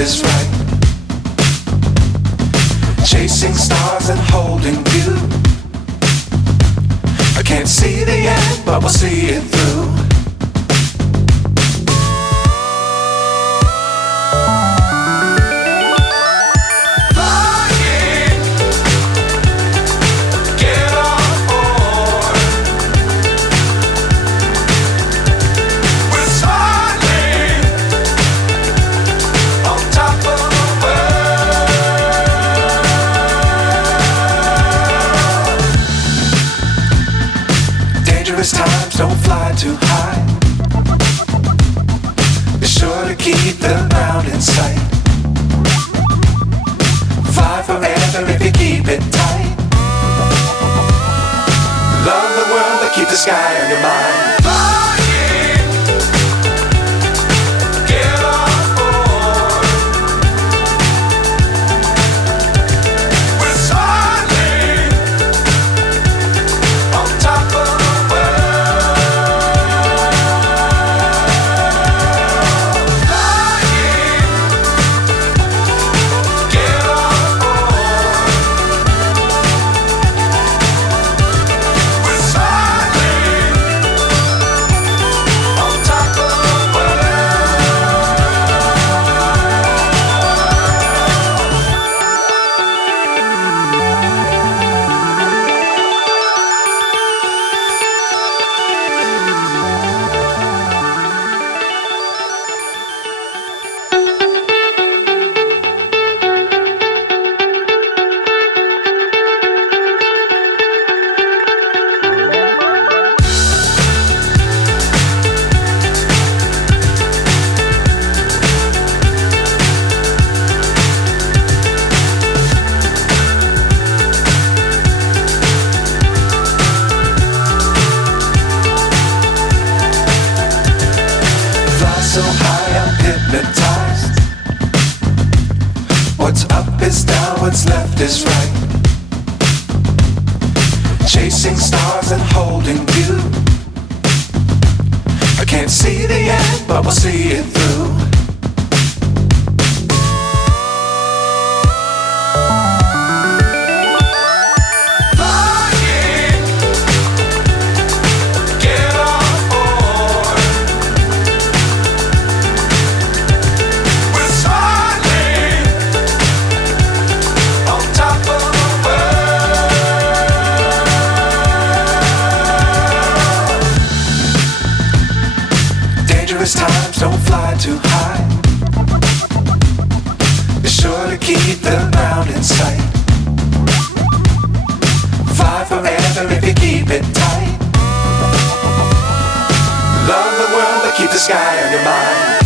is right. Chasing stars and holding you. I can't see the end, but we'll see it through. Dangerous times, don't fly too high. Be sure to keep the ground in sight. Fly forever if you keep it tight. Love the world, but keep the sky on your mind. So high I'm hypnotized. What's up is down, what's left is right. Chasing stars and holding you. I can't see the end, but we'll see it through. Dangerous times, don't fly too high. Be sure to keep the ground in sight. Fly forever if you keep it tight. Love the world, but keep the sky on your mind.